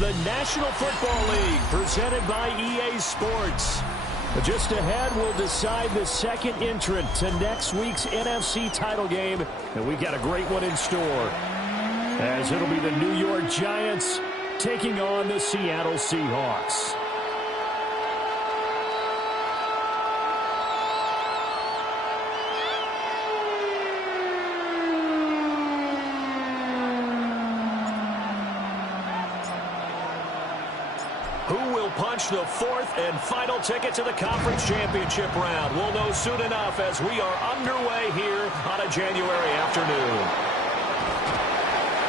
the National Football League, presented by EA Sports. Just ahead, we'll decide the second entrant to next week's NFC title game, and we got a great one in store, as it'll be the New York Giants taking on the Seattle Seahawks. Punch the fourth and final ticket to the conference championship round. We'll know soon enough as we are underway here on a January afternoon.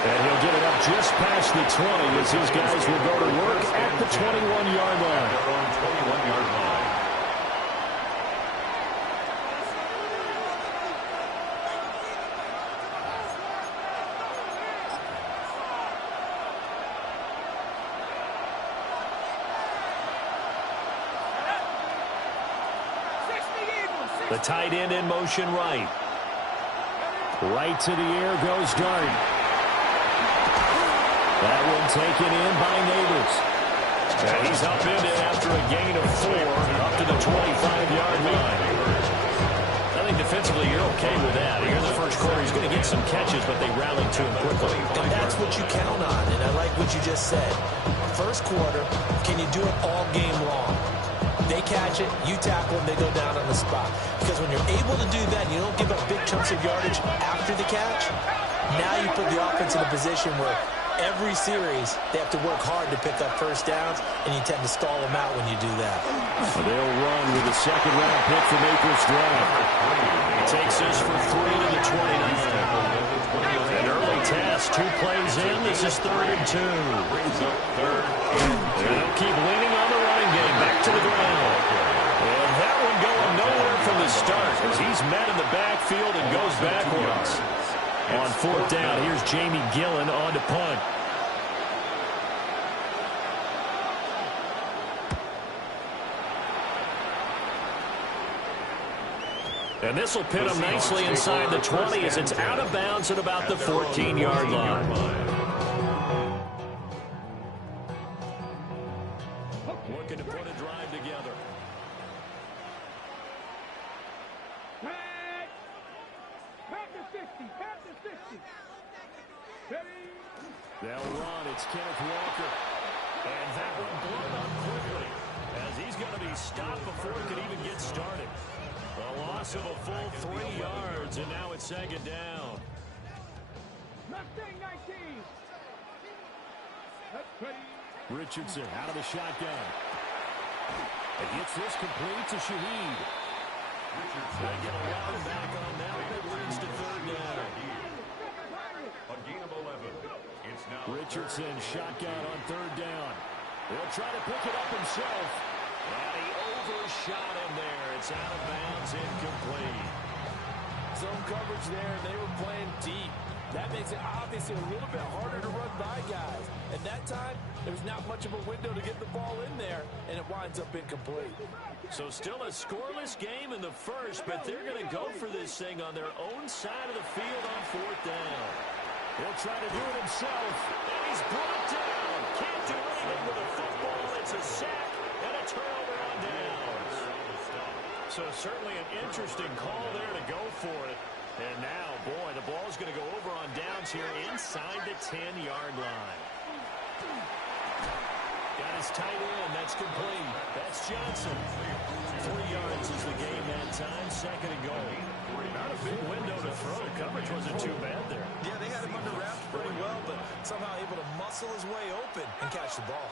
And he'll get it up just past the 20 as his guys will go to work at the 21-yard line. 21-yard line. The tight end in motion right. Right to the air goes Dart. That one taken in by Neighbors. And he's up in it after a gain of 4 up to the 25-yard line. I think defensively you're okay with that. Here in the first quarter he's going to get some catches, but they rallied to him quickly. And that's what you count on, and I like what you just said. First quarter, can you do it all game long? They catch it, you tackle them, they go down on the spot. Because when you're able to do that, and you don't give up big chunks of yardage after the catch, now you put the offense in a position where every series they have to work hard to pick up first downs, and you tend to stall them out when you do that. They'll run with a second-round pick from April's draft. He takes this for 3 to the 29. An early test, 2 plays in. This is 3rd and 2. They'll keep leaning on the running game. Back to the ground. And that one going nowhere from the start as he's met in the backfield and goes backwards. On 4th down, here's Jamie Gillen on to punt. And this will pin him nicely inside the 20 as it's out of bounds at about the 14-yard line. Looking to put a drive together. They'll run. It's Kenneth Walker. And that one blown up quickly as he's going to be stopped before it could even get started. A loss of a full 3 yards, and now it's 2nd down. Richardson out of the shotgun. And gets this complete to Shaheed. They get a run back on that one. It leads to 3rd down. A gain of 11. It's now Richardson shotgun on 3rd down. He'll try to pick it up himself. And he overshot him there. It's out of bounds, incomplete. Zone coverage there, they were playing deep. That makes it obviously a little bit harder to run by guys. At that time, there's not much of a window to get the ball in there, and it winds up incomplete. So still a scoreless game in the first, but they're going to go for this thing on their own side of the field on 4th down. He'll try to do it himself, and he's brought down. Can't do anything with a football. It's a sack and a turnover on downs. So certainly an interesting call there to go for it. And now, boy, the ball's going to go over on downs here inside the 10-yard line. Got his tight end. That's complete. That's Johnson. 3 yards is the game that time. 2nd and goal. Not a big window to throw. Coverage wasn't too bad there. Yeah, they had him under wraps pretty well, but somehow able to muscle his way open and catch the ball.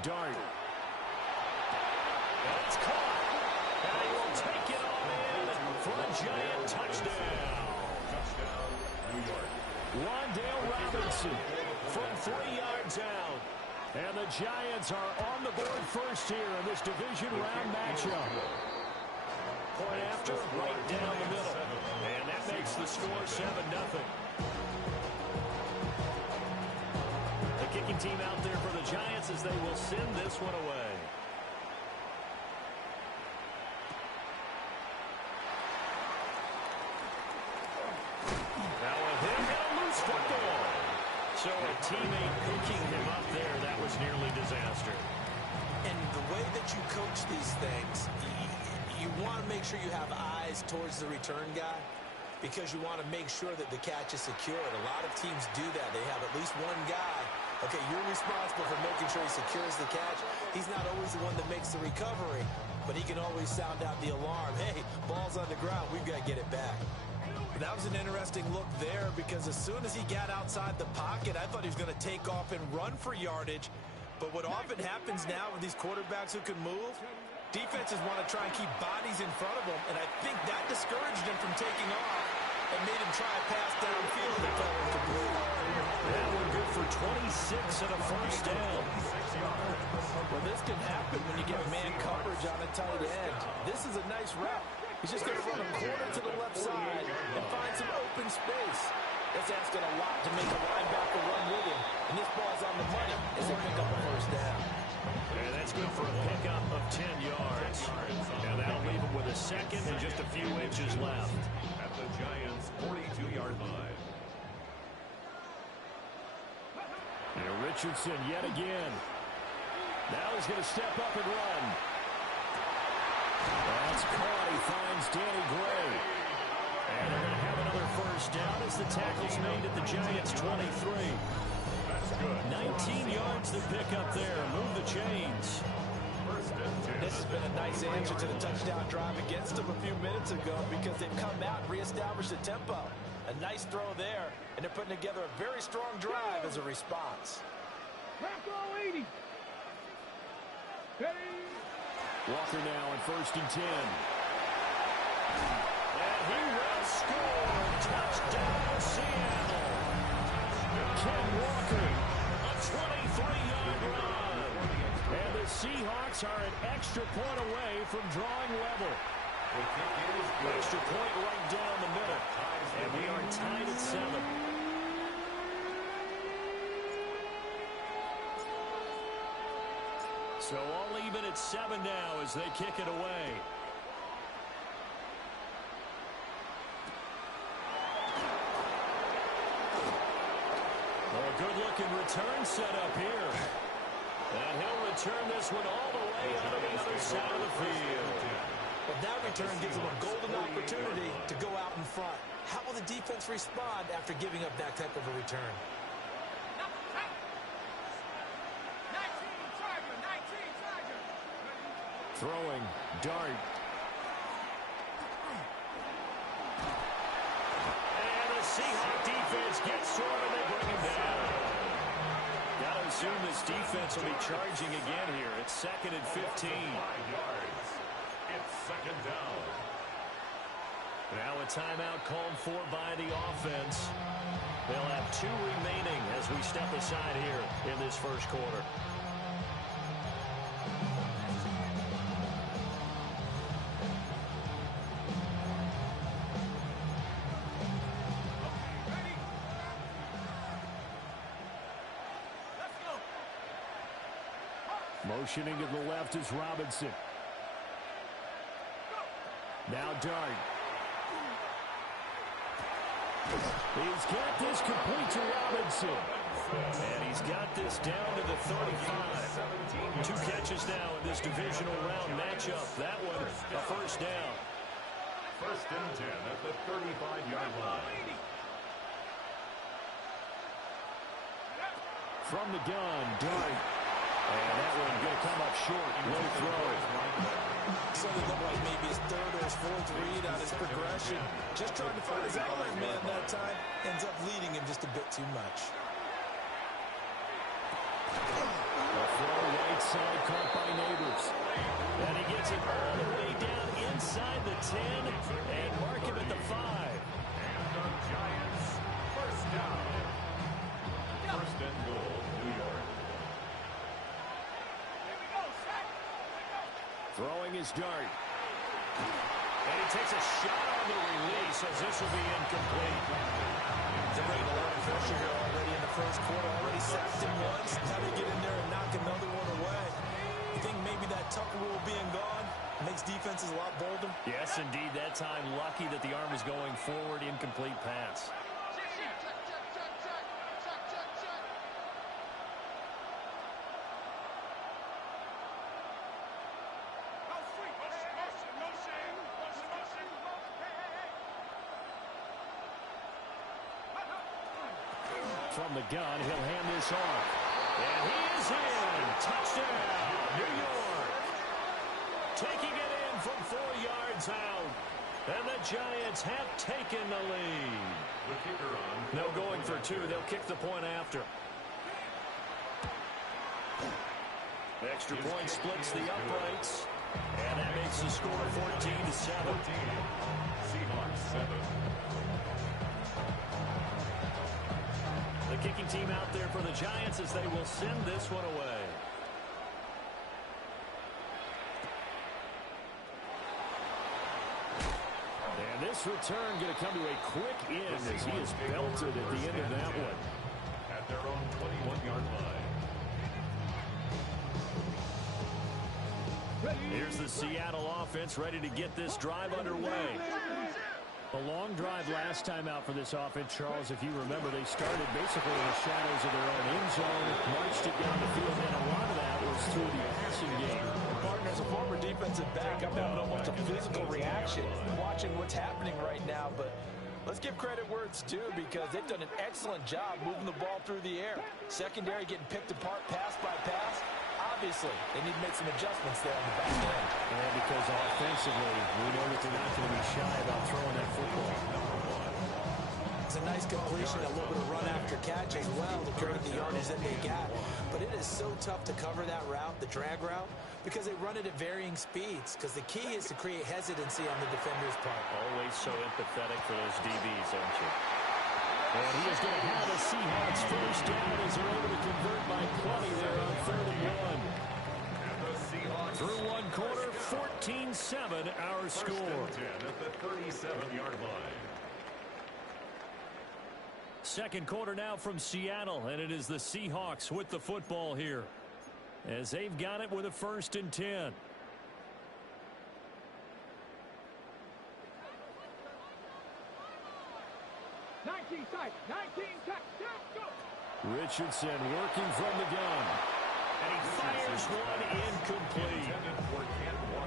Dart. It's caught. And he will take it on in for a Giant touchdown. New York. Wandale Robinson from 3 yards out. And the Giants are on the board first here in this division round matchup. Point after, right down the middle. And that makes the score 7-0. The kicking team out there for the Giants as they will send this one away. So a teammate picking him up there, that was nearly disaster. And the way that you coach these things, you want to make sure you have eyes towards the return guy because you want to make sure that the catch is secured. A lot of teams do that. They have at least one guy. Okay, you're responsible for making sure he secures the catch. He's not always the one that makes the recovery, but he can always sound out the alarm. Hey, ball's on the ground. We've got to get it back. That was an interesting look there because as soon as he got outside the pocket, I thought he was going to take off and run for yardage. But what often happens now with these quarterbacks who can move, defenses want to try and keep bodies in front of them, and I think that discouraged him from taking off and made him try a pass downfield that fell incomplete. That one good for 26 and a first down. Well, this can happen when you get man coverage on a tight end. This is a nice route. He's just going to run a corner to the left side and find some open space. That's asking a lot to make a linebacker run with him. And this ball's on the money as they pick up a first down. And that's good for a pickup of 10 yards. Now that'll leave him with a second and just a few inches left. At the Giants' 42-yard line. And Richardson yet again. Now he's going to step up and run. That's caught. He finds Danny Gray. And they're going to have another first down as the tackle's made at the Giants' 23. That's good. 19 yards to pick up there. Move the chains. This has been a nice answer to the touchdown drive against them a few minutes ago because they've come out and reestablished the tempo. A nice throw there, and they're putting together a very strong drive as a response. Walker now on 1st and 10. And he will score. Touchdown, Seattle. Ken Walker, a 23-yard run. And the Seahawks are an extra point away from drawing level. Extra point right down the middle. And we are tied at 7. So all even at 7 now as they kick it away. Well, a good-looking return set up here. And he'll return this one all the way out of the other side of the field. But that return gives them a golden opportunity to go out in front. How will the defense respond after giving up that type of a return? Throwing, dart. And the Seahawk defense gets to him and they bring him down. Got to assume this defense will be charging again here. It's 2nd and 15. 5 yards. It's 2nd down. Now a timeout called for by the offense. They'll have 2 remaining as we step aside here in this first quarter. Motioning to the left is Robinson. Now Dart. He's got this complete to Robinson. And he's got this down to the 35. 2 catches now in this divisional round matchup. That one, a first down. 1st and 10 at the 35-yard line. From the gun, Dart. And that one going to come up short. Low throw. So it looked like maybe his 3rd or his 4th read on his progression. Just trying to find his outlet man that time. Ends up leading him just a bit too much. A throw right side caught by Neighbors. And he gets it all the way down inside the 10 and mark him at the 5. And the Giants, 1st down. 1st and goal, New York. Throwing his dart. And he takes a shot on the release as this will be incomplete. They're bringing a lot of pressure here already in the first quarter. Already sacked him once. How they get in there and knock another one away. You think maybe that tuck rule being gone makes defenses a lot bolder? Yes, indeed. That time lucky that the arm is going forward. Incomplete pass. From the gun, he'll hand this off. And he is in. Touchdown, New York. Taking it in from 4 yards out. And the Giants have taken the lead. The kicker on. No going for 2. They'll kick the point after. The extra point splits the uprights. And that makes the score 14-7. Seahawks 7. The kicking team out there for the Giants as they will send this one away. And this return going to come to a quick end as he is belted at the end of that one. At their own 21-yard line. Here's the Seattle offense ready to get this drive underway. A long drive last time out for this offense, Charles. If you remember, they started basically in the shadows of their own end zone, marched it down the field, and a lot of that was through the passing game. Partner, as a former defensive back, I'm having almost a physical reaction watching what's happening right now. But let's give credit where it's due because they've done an excellent job moving the ball through the air. Secondary getting picked apart pass by pass. Obviously, they need to make some adjustments there on the back end. Yeah, because offensively, we know that they're not going to be shy about throwing that football. It's a nice completion, a little bit of run after catch as well to create the yardage that they got. But it is so tough to cover that route, the drag route, because they run it at varying speeds. Because the key is to create hesitancy on the defender's part. Always so empathetic for those DBs, aren't you? And he is going to have a Seahawks first down as they're able to convert by plenty there on 3rd and 1. Through one quarter, 14-7 our score. First and 10 at the 37-yard line. Second quarter now from Seattle, and it is the Seahawks with the football here as they've got it with a 1st and 10. Richardson working from the gun. And he fires one incomplete.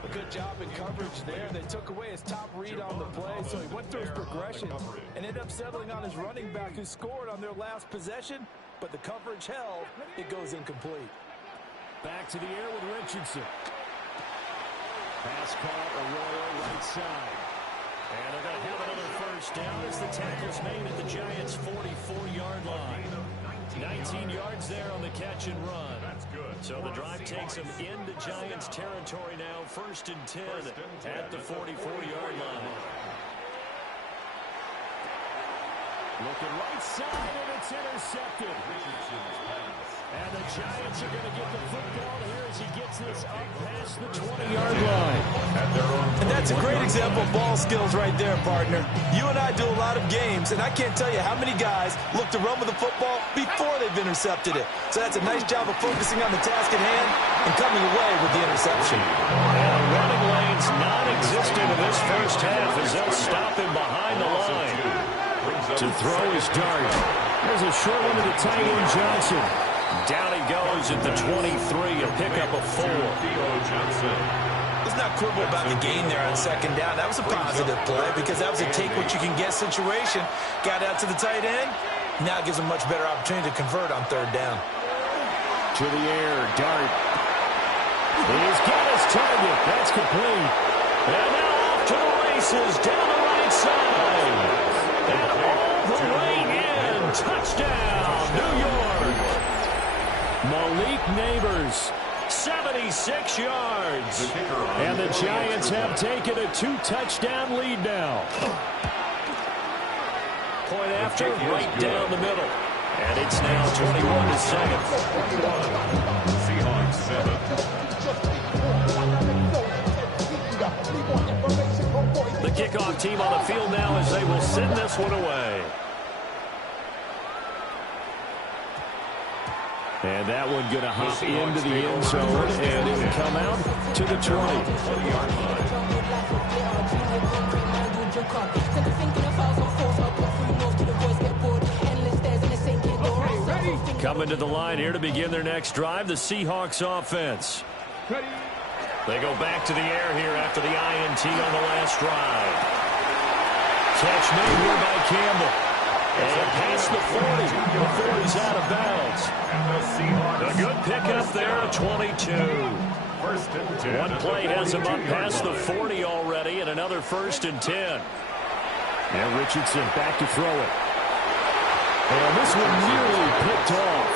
A good job in coverage there. They took away his top read on the play, so he went through his progressions and ended up settling on his running back who scored on their last possession, but the coverage held. It goes incomplete. Back to the air with Richardson. Pass caught, Arroyo right side. And they're going to have another first down as the tackle's made at the Giants' 44-yard line. 19 yards there on the catch and run. That's good. So the drive takes them into Giants territory now. 1st and 10 at the 44-yard line. Looking right side, and it's intercepted. And the Giants are going to get the football here as he gets this up past the 20-yard line. And that's a great example of ball skills right there, partner. You and I do a lot of games, and I can't tell you how many guys look to run with the football before they've intercepted it. So that's a nice job of focusing on the task at hand and coming away with the interception. And the running lane's non-existent in this first half as they'll stop him behind the line. To throw his dart. There's a short one to the tight end, Johnson. Down he goes at the 23, a pickup of 4. Let's not quibble about the gain there on 2nd down. That was a positive play because that was a take-what-you-can-get situation. Got out to the tight end. Now it gives him much better opportunity to convert on 3rd down. To the air, dart. He's got his target. That's complete. And now off to the races down the right side. And all the way in. Touchdown, New York. Malik Neighbors, 76 yards. And the Giants have taken a 2-touchdown lead now. Point after, right down the middle. And it's now 21-7. Seahawks 7. The kickoff team on the field now as they will send this one away. And that one going to hop into the end zone, and it will come out to the 20-yard line. Coming to the line here to begin their next drive, the Seahawks offense. They go back to the air here after the INT on the last drive. Catch made here by Campbell. And past the 40 before he's out of bounds. A good pickup there, 22. First and 10. One play has him up past the 40 already, and another 1st and 10. And Richardson back to throw it. And this one nearly picked off.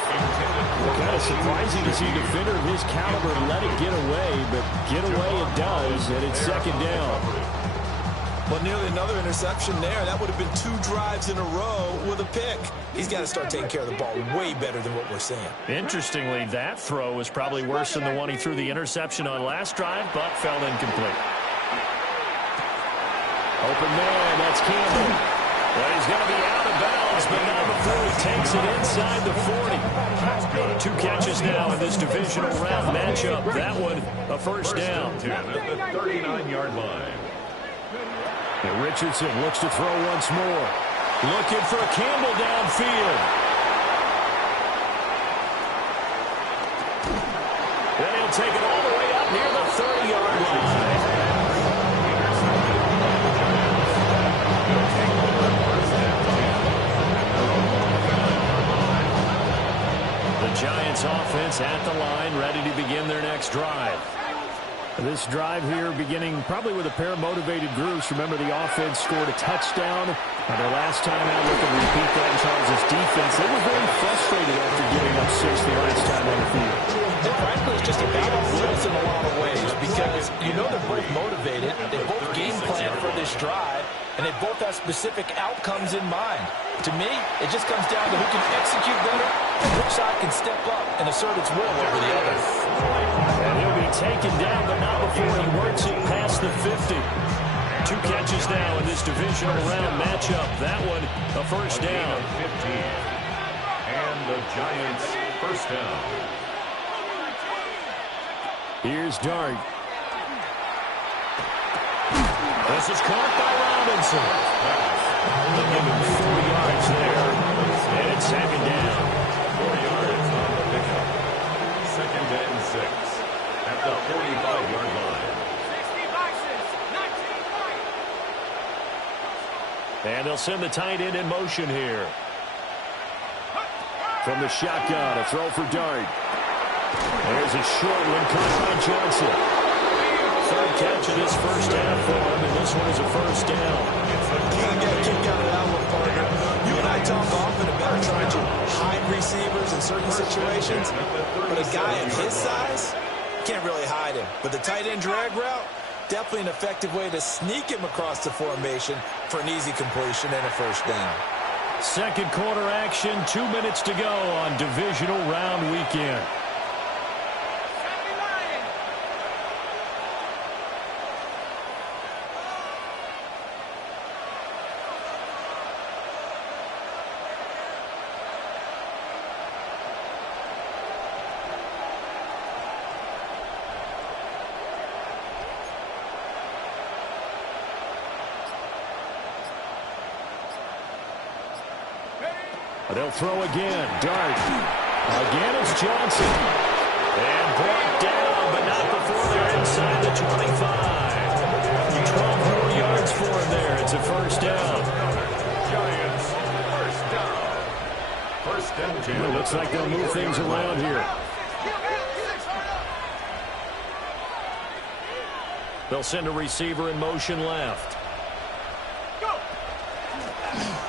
Kind of surprising to see a defender of his caliber let it get away, but get away it does, and it's 2nd down. Well, nearly another interception there. That would have been 2 drives in a row with a pick. He's got to start taking care of the ball way better than what we're seeing. Interestingly, that throw was probably worse than the one he threw the interception on last drive, but fell incomplete. Open man, that's Campbell. Well, he's going to be out of bounds, but not before he takes it inside the 40. 2 catches now in this divisional round matchup. That one, a 1st down. 10 at the 39-yard line. And Richardson looks to throw once more. Looking for Campbell downfield. Then he'll take it all the way up near the 30-yard line. The Giants offense at the line, ready to begin their next drive. This drive here beginning probably with a pair of motivated groups. Remember, the offense scored a touchdown. Their last time out, looking to repeat that in Charles' defense. They were very frustrated after giving up 6 the last time on the field. And frankly, it's just a battle of wills in a lot of ways because you know they're both motivated. They both game plan for this drive, and they both have specific outcomes in mind. To me, it just comes down to who can execute better and which side can step up and assert its will over the other. And he'll be taken down, but not before he works it past the 50. 2 catches now in this divisional round matchup. That one, a 1st down. 15. And the Giants' 1st down. Here's Dart. This is caught by Robinson. They'll give him 4 yards there. And it's 2nd down. 4 yards on the pickup. 2nd and 6 at the 45-yard line. And they'll send the tight end in motion here. From the shotgun, a throw for Dart. There's a short one caught by Johnson. 3rd catch of this 1st half for him, and this one is a 1st down. You got to kick out of that one, partner. You and I talk often about trying to hide receivers in certain situations, but a guy at his size can't really hide him. But the tight end drag route, definitely an effective way to sneak him across the formation for an easy completion and a 1st down. 2nd quarter action, 2 minutes to go on divisional round weekend. They'll throw again. Dart. Again, it's Johnson. And brought down, but not before they're inside the 25. 12 more yards for him there. It's a 1st down. Giants, 1st down. 1st and 10. It looks like they'll move things around here. They'll send a receiver in motion left.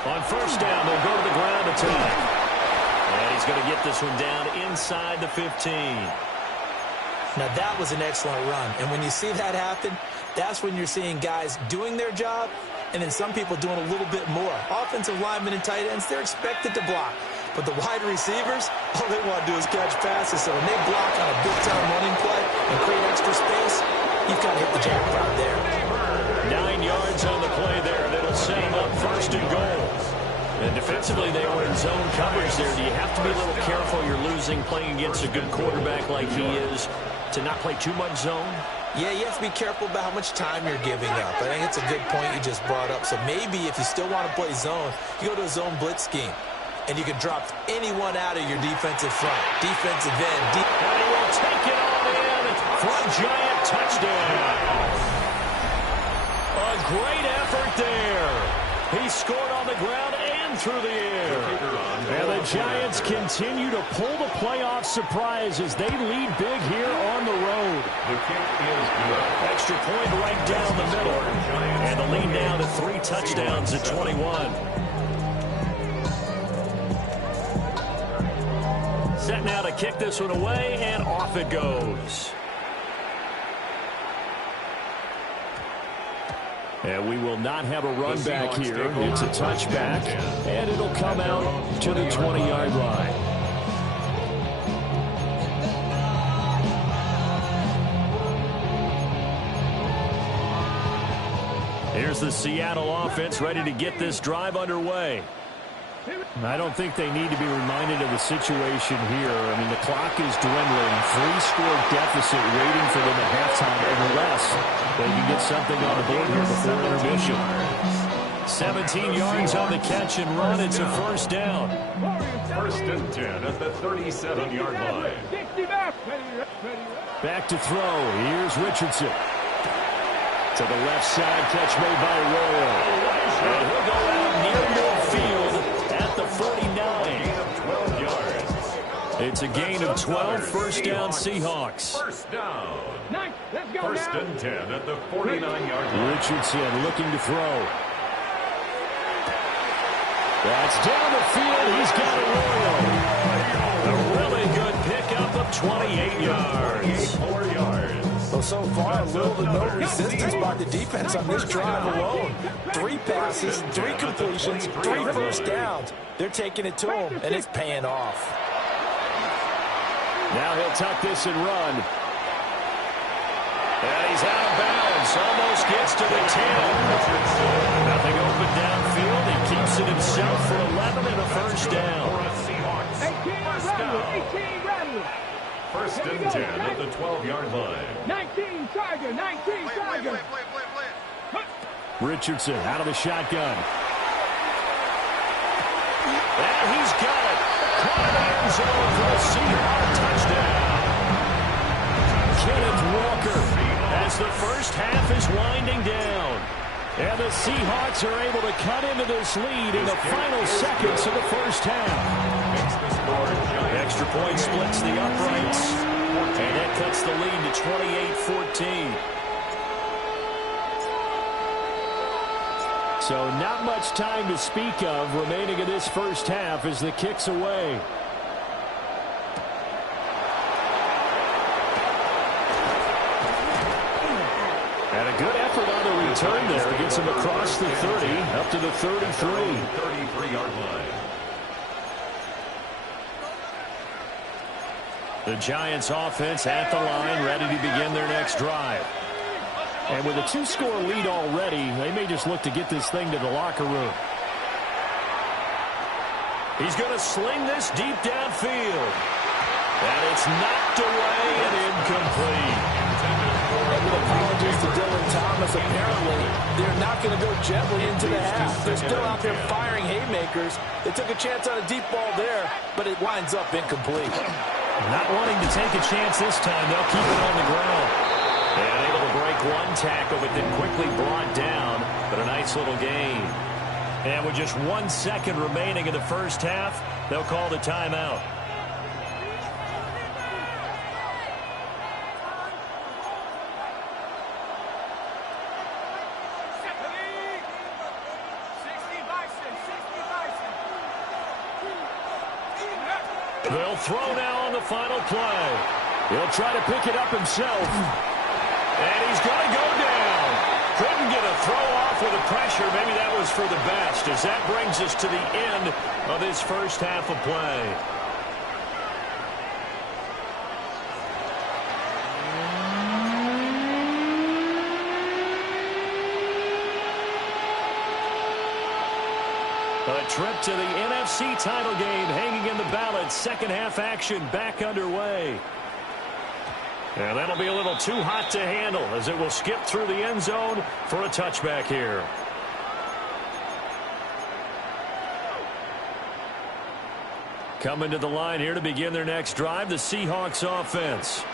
On 1st down, they'll go to the ground attack. And he's going to get this one down inside the 15. Now, that was an excellent run. And when you see that happen, that's when you're seeing guys doing their job and then some people doing a little bit more. Offensive linemen and tight ends, they're expected to block. But the wide receivers, all they want to do is catch passes. So when they block on a big-time running play and create extra space, you've got to hit the jackpot there. 9 yards on the play there. That'll set him up 1st and goal. And defensively, they were in zone coverage there. Do you have to be a little careful? You're losing playing against a good quarterback like he is to not play too much zone? Yeah, you have to be careful about how much time you're giving up. I think it's a good point you just brought up. So maybe if you still want to play zone, you go to a zone blitz scheme. And you can drop anyone out of your defensive front. Defensive end. And he will take it on in for a Giant touchdown. A great effort there. He scored on the ground and one through the air. And the Giants continue to pull the playoff surprise as they lead big here on the road. The kick is good. Extra point right down the middle. And the lead now to 3 touchdowns at 21. Set now to kick this one away, and off it goes. And we will not have a run back here. It's a touchback, and it'll come out to the 20-yard line. Here's the Seattle offense ready to get this drive underway. I don't think they need to be reminded of the situation here. I mean, the clock is dwindling. 3-score deficit waiting for them at halftime unless they can get something on the board here before intermission. 17 yards on the catch and run. It's a first down. First and 10 at the 37-yard line. Back to throw. Here's Richardson. To the left side, catch made by Royal. And he'll go out near midfield at the 49. It's a gain of 12. First down, Seahawks. First down. First and 10 at the 49-yard line. Richardson looking to throw. That's down the field. He's got a Royal. A really good pickup of 28 yards. 4 yards. Well, so far, little to no resistance by the defense on this drive alone. 3 passes, 3 completions, 3 first downs. They're taking it to him, and it's paying off. Now he'll tuck this and run. And he's out of bounds. Almost gets to the 10. Nothing open downfield. He keeps it himself for 11 and a first down. 1st and 10 at the 12-yard line. 19 Tiger. Richardson out of the shotgun. And he's got it. Caught in the end zone for a Seahawks touchdown. Kenneth Walker as the first half is winding down. And the Seahawks are able to cut into this lead in the final seconds of the first half. Extra point splits the uprights. And that cuts the lead to 28-14. So not much time to speak of remaining in this first half as the kick's away. And a good effort on the return there. Gets him across the 30, up to the 33. 33-yard line. The Giants offense at the line, ready to begin their next drive. And with a 2-score lead already, they may just look to get this thing to the locker room. He's going to sling this deep downfield. And it's knocked away and incomplete. And with apologies to Dylan Thomas, apparently they're not going to go gently into the half. They're still out there firing haymakers. They took a chance on a deep ball there, but it winds up incomplete. Not wanting to take a chance this time, they'll keep it on the ground. And able to break one tackle, but then quickly brought down. But a nice little gain. And with just 1 second remaining in the first half, they'll call the timeout. They'll throw now on the final play. He'll try to pick it up himself. And he's going to go down. Couldn't get a throw off with the pressure. Maybe that was for the best, as that brings us to the end of this first half of play. A trip to the NFC title game hanging in the balance. Second half action back underway. And that'll be a little too hot to handle as it will skip through the end zone for a touchback here. Coming to the line here to begin their next drive, the Seahawks offense.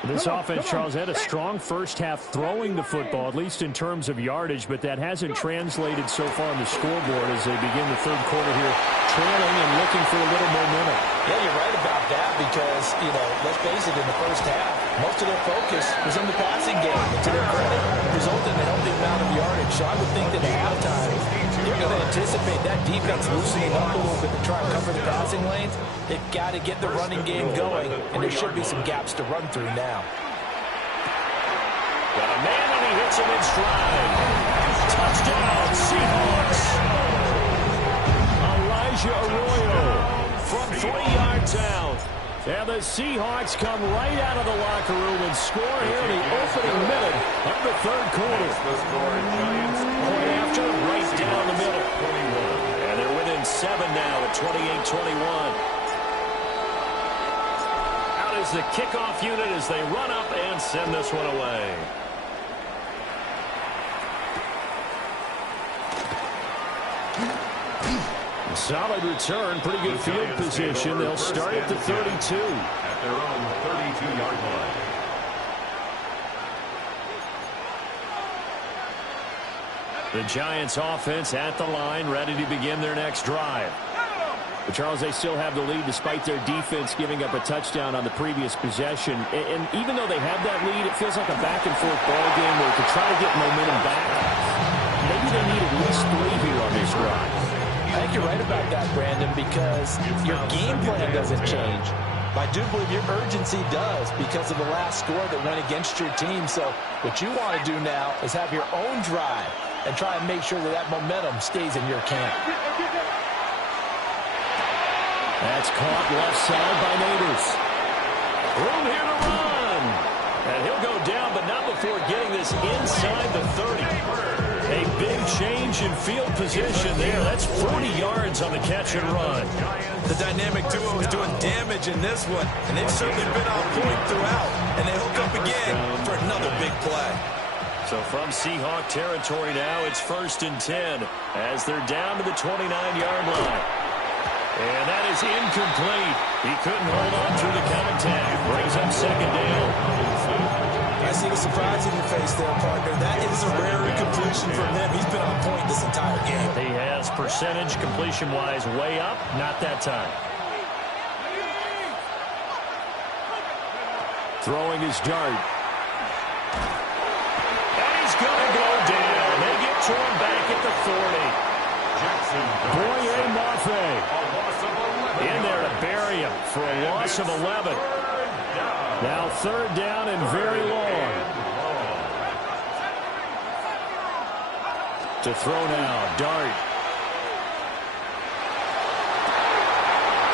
This offense, Charles, had a strong first half throwing the football, at least in terms of yardage, but that hasn't translated so far on the scoreboard as they begin the third quarter here, trailing and looking for a little momentum. Yeah, you're right about that because, let's face it, in the first half, most of their focus was in the passing game. And to their credit, it resulted in a healthy amount of yardage. So I would think that at halftime, they're going to anticipate that defense loosening up a little bit to try and cover the passing lanes. They've got to get the running game going, and there should be some gaps to run through now. Got a man, and he hits him in stride. Touchdown, Seahawks. Elijah Arroyo from 3 yards out. And the Seahawks come right out of the locker room and score here in the opening minute of the third quarter. Point after, right down the middle. And they're within 7 now at 28-21. Out is the kickoff unit as they run up and send this one away. Solid return, pretty good field position. They'll start at the 32. At their own 32-yard line. The Giants offense at the line, ready to begin their next drive. But Charles, they still have the lead despite their defense giving up a touchdown on the previous possession. And even though they have that lead, it feels like a back-and-forth ball game where to try to get momentum back, maybe they need at least 3 here on this drive. I think you're right about that, Brandon, because your game plan doesn't change. I do believe your urgency does because of the last score that went against your team. So what you want to do now is have your own drive and try and make sure that that momentum stays in your camp. That's caught left side by Neighbors. Room here to run. And he'll go down, but not before getting this inside the 30. A big change in field position there. That's 40 yards on the catch and run. The dynamic duo is doing damage in this one, and they've certainly been on point throughout. And they hook up again for another big play. So from Seahawk territory now, it's 1st and 10 as they're down to the 29-yard line. And that is incomplete. He couldn't hold on through the contact. Brings up 2nd down. I see the surprise in your face there, partner. That is a rare incompletion from him. He's been on point this entire game. He has percentage completion-wise way up. Not that time. Throwing his dart. And he's going to go down. They get to him back at the 40. Boye Mafe in there to bury him for a loss of 11. Now 3rd down and very long. To throw now, Dart.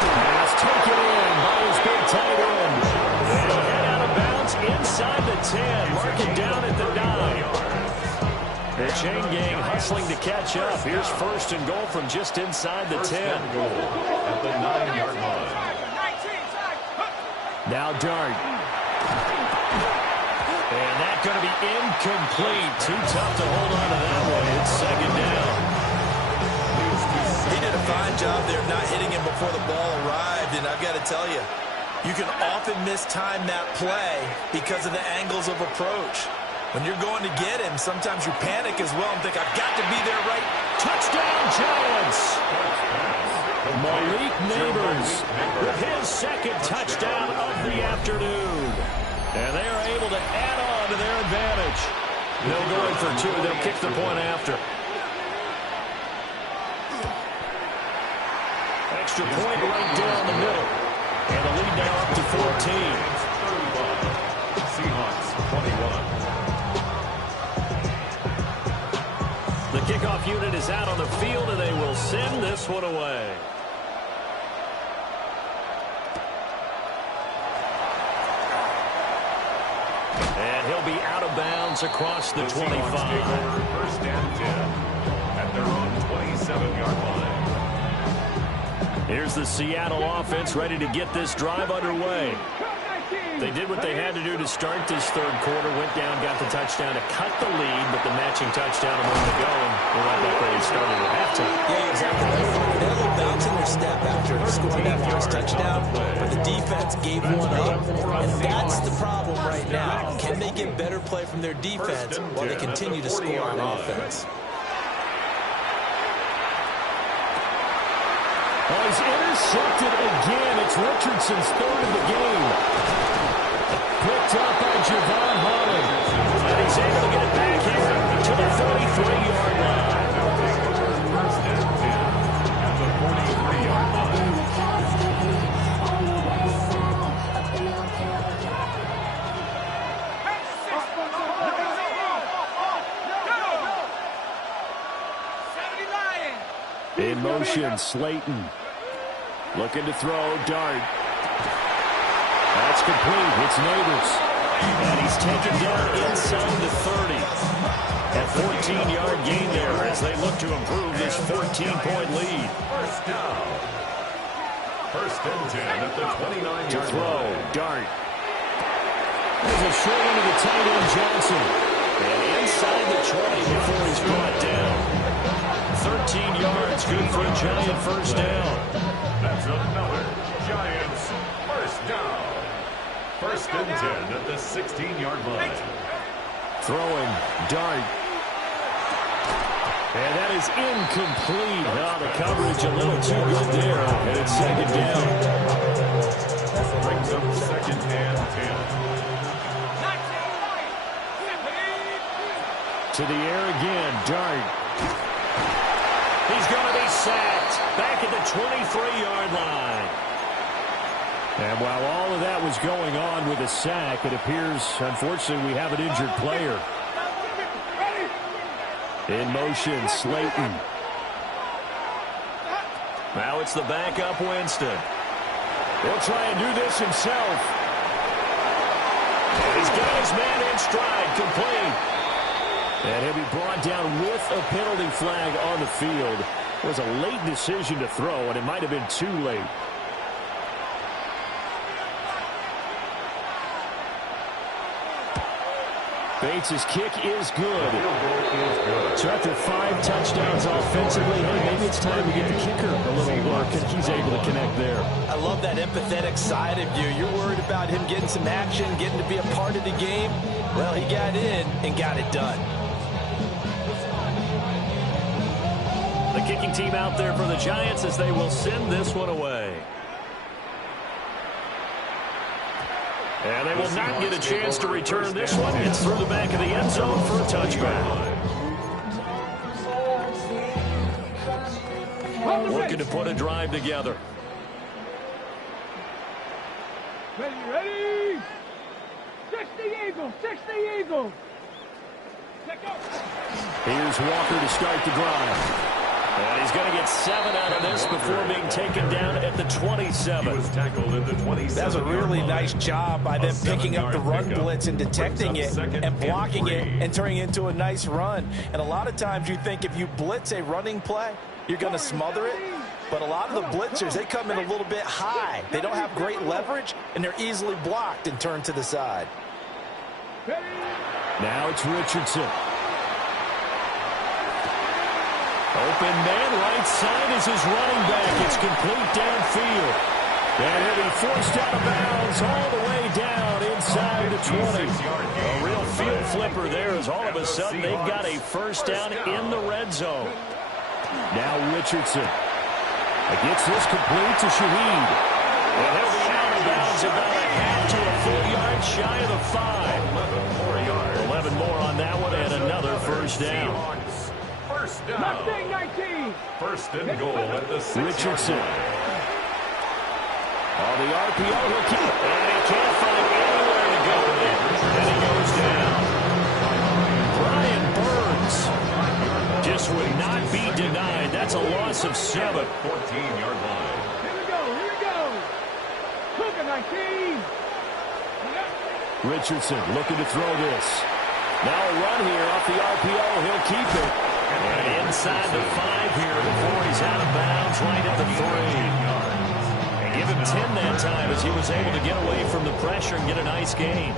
Pass taken in by his big tight end. And he'll head out of bounds inside the 10. Mark it down at the 9. The chain gang hustling to catch up. Here's 1st and goal from just inside the 10. At the 9-yard line. Now Dart. And that's going to be incomplete. Too tough to hold on to that one. It's 2nd down. He did a fine job there not hitting him before the ball arrived. And I've got to tell you, you can often mistime that play because of the angles of approach. When you're going to get him, sometimes you panic as well and think, I've got to be there right. Touchdown, Giants! Malik Neighbors with his 2nd touchdown of the afternoon. And they are able to add on to their advantage. They'll go in for 2. They'll kick the point after. Extra point right down the middle. And the lead now up to 14. Seahawks 21. The kickoff unit is out on the field, and they will send this one away. And he'll be out of bounds across the 25. Take over 1st and 10 at their own 27-yard line. Here's the Seattle offense ready to get this drive underway. They did what they had to do to start this third quarter. Went down, got the touchdown to cut the lead, but the matching touchdown a moment ago, and we're right back where they started at halftime. Yeah, exactly. They had a little bounce in their step after scoring that first touchdown, but the defense offense gave one up, and that's the problem right now. Can they get better play from their defense while they continue to score on offense? Oh, he's intercepted again. It's Richardson's third of the game. Picked up by Javon Holland. And he's able to get it back here to the 43-yard line. First and 10 at the 43-yard line. In motion, Slayton. Looking to throw, Dart. That's complete. It's Neighbors. And he's taken down inside the 30. That 14-yard gain there as they look to improve this 14-point lead. First down. First and 10 at the 29-yard To throw, line. Dart. There's a short one to the tight end, Johnson. And inside the 20 before he's brought down. 13 yards, good for a Giant first down. That's another Giants first down. First and 10 at the 16-yard line. Throwing, Dart. And that is incomplete. Now the coverage a little too good there. And it's second down. Brings up second and 10. To the air again, Dart. He's going to be sacked back at the 23-yard line. And while all of that was going on with a sack, it appears, unfortunately, we have an injured player. In motion, Slayton. Now it's the backup Winston. He'll try and do this himself. And he's got his man in stride, complete. And he'll be brought down with a penalty flag on the field. It was a late decision to throw, and it might have been too late. Bates' kick is good. So after 5 touchdowns offensively, hey, maybe it's time to get the kicker a little work, and he's able to connect there. I love that empathetic side of you. You're worried about him getting some action, getting to be a part of the game. Well, he got in and got it done. The kicking team out there for the Giants as they will send this one away. And they will not get a chance to return this one. It's through the back of the end zone for a touchback. Looking to put a drive together. Ready? 60 Eagles, 60 Eagles. Here's Walker to start the drive. And he's going to get 7 out of this before being taken down at the 27. He was tackled at the 27. That was a really nice job by them picking up the run blitz and detecting it and blocking it and turning it into a nice run. And a lot of times you think if you blitz a running play, you're going to smother it. But a lot of the blitzers, they come in a little bit high. They don't have great leverage, and they're easily blocked and turned to the side. Now it's Richardson. Open man, right side is his running back. It's complete downfield. And he'll be forced out of bounds all the way down inside the 20. A real field flipper there as all of a sudden they've got a first down in the red zone. Now Richardson. Gets this complete to Shaheed. And he'll be out of bounds about a half to a full yard shy of the 5. 11 more on that one and another first down. First down. First and goal at the 6. Richardson. On the RPO, he'll keep it. And he can't find anywhere to go with it. And he goes down. Brian Burns just would not be denied. That's a loss of 7. 14-yard line. Here we go. Look at 19. Richardson looking to throw this. Now a run here off the RPO. He'll keep it. And inside the 5 here before he's out of bounds right at the 3. And give him 10 that time as he was able to get away from the pressure and get a nice gain.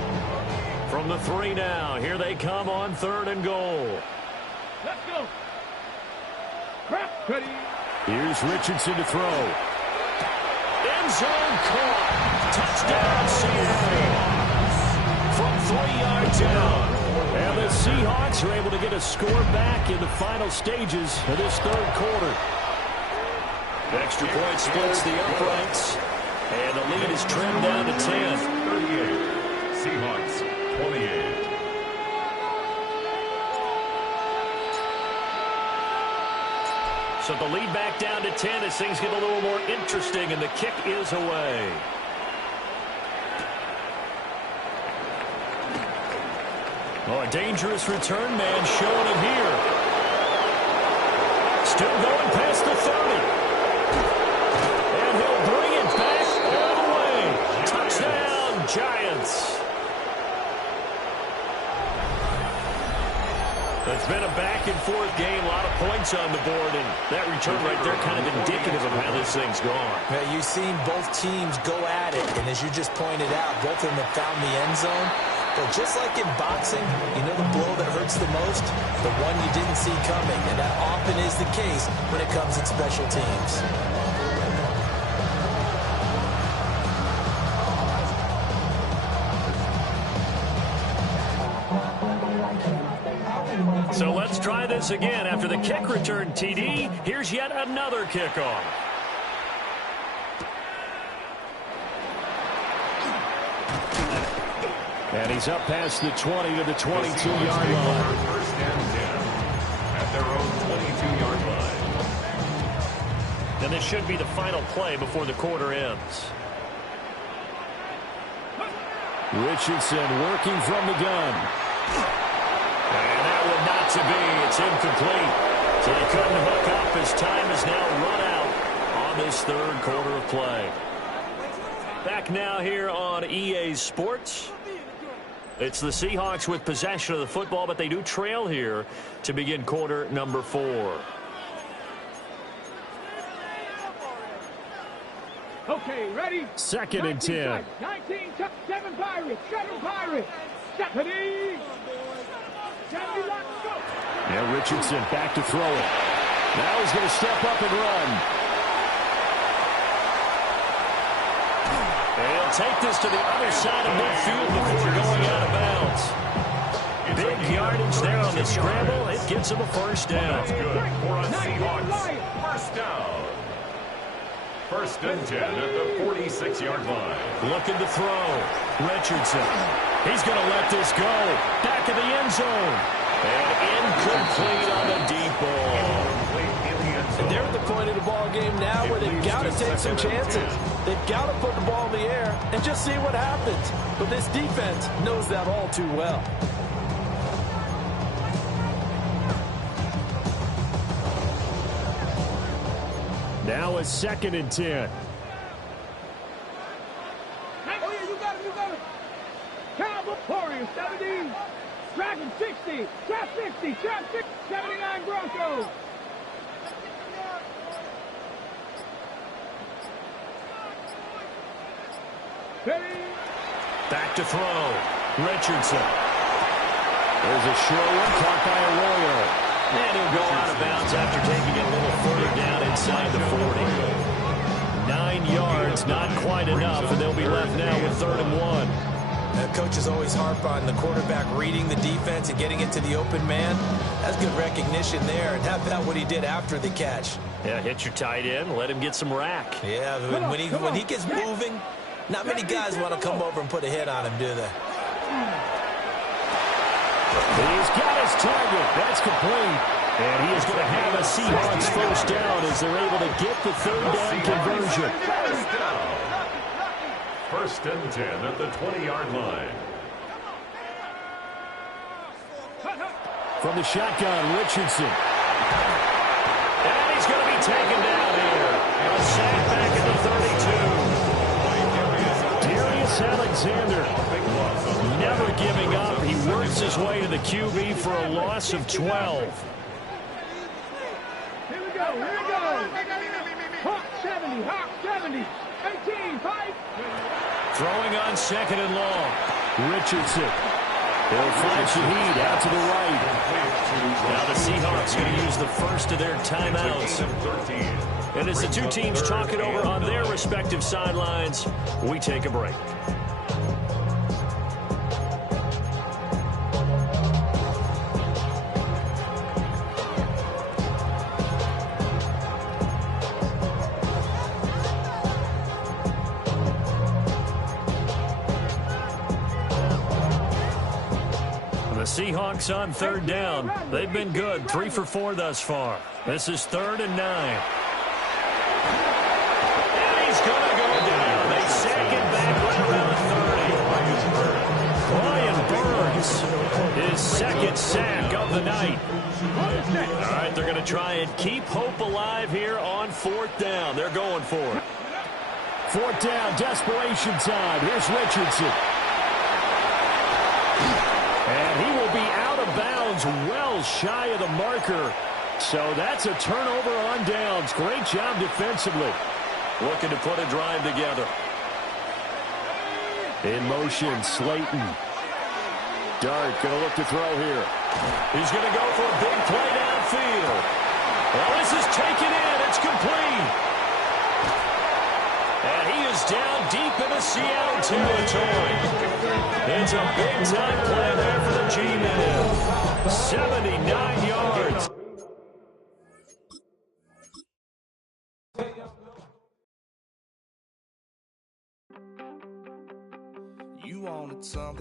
From the 3 now, here they come on 3rd and goal. Let's go. Ready. Here's Richardson to throw. End zone caught. Touchdown, Seahawks. From 3 yards out. And the Seahawks are able to get a score back in the final stages of this third quarter. The extra point splits the uprights. And the lead is trimmed down to 10. 38. Seahawks 28. So the lead back down to 10 as things get a little more interesting, and the kick is away. Oh, a dangerous return man showing it here. Still going past the 30. And he'll bring it back all the way. Touchdown, Giants. It's been a back-and-forth game, a lot of points on the board, and that return right there kind of indicative of how this thing's gone. Yeah, you've seen both teams go at it, and as you just pointed out, both of them have found the end zone. But just like in boxing, you know the blow that hurts the most? The one you didn't see coming, and that often is the case when it comes in special teams. So let's try this again. After the kick return, TD, here's yet another kickoff. And he's up past the 20 to the 22-yard line. First and 10 at their own 22-yard line. And this should be the final play before the quarter ends. Richardson working from the gun. And that one not to be. It's incomplete. So they couldn't hook up as time is now run out on this third quarter of play. Back now here on EA Sports. It's the Seahawks with possession of the football, but they do trail here to begin quarter number 4. Okay, ready? Second and 10. 19, 7 Pirates, 7 Pirates. 70. 70, let's go. And Richardson back to throw it. Now he's going to step up and run. And he'll take this to the other side of midfield before going out of bounds. Big yardage there on the scramble. It gets him a first down. That's good for a Seahawks first down. First and 10 at the 46-yard line. Looking to throw. Richardson. He's going to let this go. Back in the end zone. And incomplete on the deep ball. And they're at the point of the ball game now where they've got to take some chances. They've got to put the ball in the air and just see what happens. But this defense knows that all too well. Now a second and 10. Oh, yeah, you got it, you got it. Cowboy Warriors, 70. Dragon, 60. Trap 60. Trap 60. 79 Broncos. Back to throw. Richardson. There's a short one caught by Arroyo. And he'll go out of bounds after taking it a little further down inside the 40. 9 yards, not quite enough, and they'll be left now with 3rd and 1. Coaches always harp on the quarterback reading the defense and getting it to the open man. That's good recognition there. And how about what he did after the catch? Yeah, hit your tight end, let him get some rack. Yeah, when he gets moving, not many guys want to come over and put a hit on him, do they? He's got his target. That's complete. And he is going to have a Seahawks first down as they're able to get the 3rd down conversion. First and 10 at the 20-yard line. From the shotgun, Richardson. And he's going to be taken down here. A sack back at the 32. Darius Alexander never giving up. He works his way to the QB for a loss of 12. Here we go, here we go. Hawk 70, Hawk 70. 18, 5. Throwing on 2nd and long. Richardson. He'll flash the heat out to the right. Now the Seahawks going to use the first of their timeouts. And as the two teams talk it over on their respective sidelines, we take a break. The Seahawks on third down. They've been good, 3 for 4 thus far. This is 3rd and 9. And he's going to go down. They sack it back right around the 30. Brian Burns, his second sack of the night. All right, they're going to try and keep hope alive here on 4th down. They're going for it. 4th down, desperation time. Here's Richardson. And he will be out of bounds well shy of the marker. So that's a turnover on downs. Great job defensively. Looking to put a drive together. In motion, Slayton. Dart going to look to throw here. He's going to go for a big play downfield. Well, this is taken in. It's complete. And he is down deep into Seattle territory. It's a big-time play there for the G-Men. 79 yards. You wanted something.